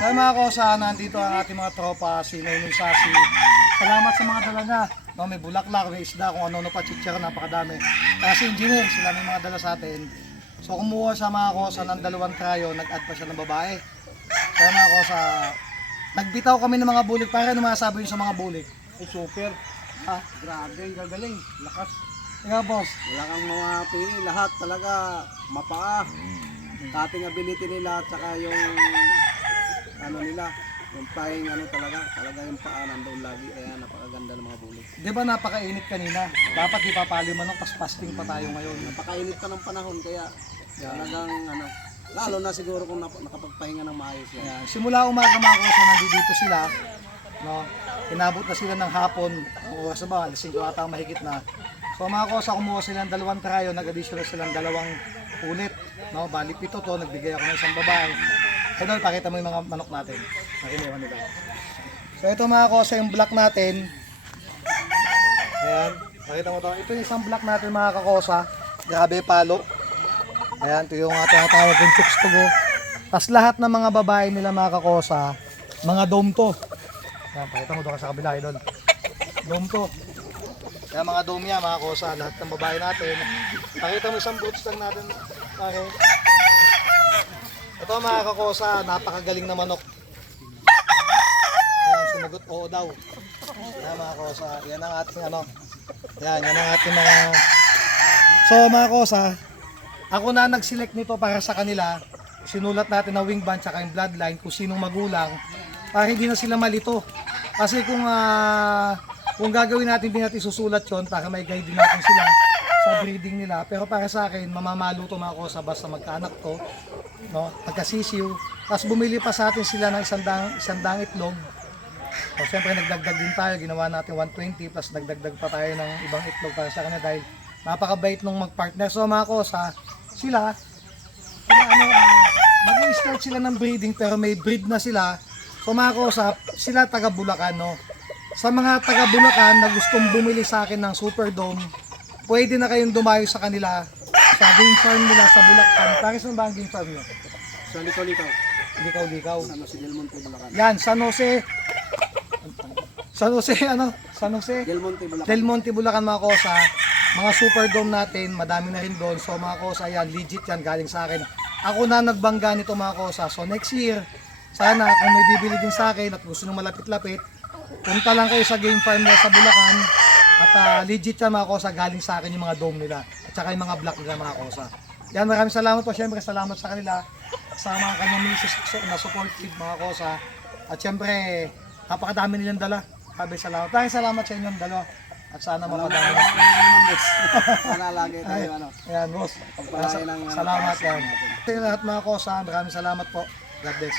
Sa mga kosa, nandito ang ating mga tropa, si Noynoy Sasi. Salamat sa mga dalaga. No, may bulaklak, may isda, kung ano pa, chichara, napakadami. Kasi engineer, sila may mga dala sa atin. So kumuha sa mga kosa ng 2 trayo, nag-add pa siya ng babae. Kaya mga kosa, nagbitaw kami ng mga bulik. Para ano masasabi yun sa mga bulik? Ay, super. Grabe, gagaling. Lakas. Ikaw boss, Wala kang mga pili. Lahat talaga mapaa. Cutting ability nila at saka yung ano nila, yung paing ano talaga yung paa nandoon lagi. Kaya napakaganda ng mga bulik. di ba napakainit kanina? Dapat ipapali manok, tas fasting pa tayo ngayon. Napakainit pa ng panahon kaya talagang ano, lalo na siguro kung nakapagpahinga ng maayos yan. Ayan. Simula umaga mga kosa, nandito sila. No? Inabot na sila ng hapon. Ang oras na ba? Alas 5 ata mahigit na. So mga kosa, kumuha sila ng 2 trayo, nag-additional silang 2 ulit. No? Bali 7 to, nagbigay ako ng isang babae. Idol, pakita mo yung mga manok natin. Nakinuha nila. So ito mga kosa, yung block natin. Ayan, pakita mo to. Ito yung isang block natin mga kakosa. Grabe palo. Ayan, ito yung tinatawag yung chicks to go. Tapos lahat ng mga babae nila mga kakosa, mga dome to. Ayan, pakita mo doon sa kabila, idol. Dome to. Kaya mga dome yan mga kosa, lahat ng babae natin. Pakita mo isang boots lang natin. Okay. Ito mga kakosa, napakagaling na manok. Ayan, sumagot oo daw. Ayan mga kosa, yan ang ating ano. Yan ang ating mga... So mga kosa, ako na nag-select nito para sa kanila. Sinulat natin na wing band tsaka yung bloodline kung sinong magulang para hindi na sila malito. Kasi kung gagawin natin, hindi natin susulat yon para may guide din natin sila sa breeding nila. Pero para sa akin, mamamalo to mga kosa basta magkaanak to, no? Magkasisiw. Tapos bumili pa sa atin sila ng isandang itlog. So syempre nagdagdag din tayo, ginawa natin 120 plus nagdagdag pa tayo ng ibang itlog para sa kanila dahil napakabait nung mag-partner. So mga kosa, sila mag-i-start sila ng breeding pero may breed na sila. So mga kosa, sila taga Bulacan, no? Sa mga taga Bulacan na gustong bumili sa akin ng Superdome, pwede na kayong dumayo sa kanila sa game farm nila sa Bulacan. Para saan ba ang game farm nyo? So likaw-likaw. Likaw-likaw. Ano si Del Monte Bulacan? Yan, San Jose, Del Monte Bulacan. Del Monte, Bulacan mga kosa. Mga Superdome natin, madami na rin doon. So mga kosa, yan, legit yan, galing sa akin. Ako na nagbangga nito mga kosa. So next year, sana kung may bibili din sa akin at gusto nyo malapit-lapit, punta lang kayo sa game farm nila sa Bulacan. At legit yan mga kosa, galing sa akin yung mga dome nila. At saka yung mga block nila mga kosa. Yan, maraming salamat po. Siyempre, salamat sa kanila. Sa mga kanyang misis na supportive mga kosa. At siyempre, napakadami nilang dala. Sabi salamat. Maraming salamat sa inyong dalawa. At sana mapadami na. Sana lagi tayo ano. Ayan, boss. Pagpalain ng Salamat yan. Sa lahat mga kosa, maraming salamat po. God bless.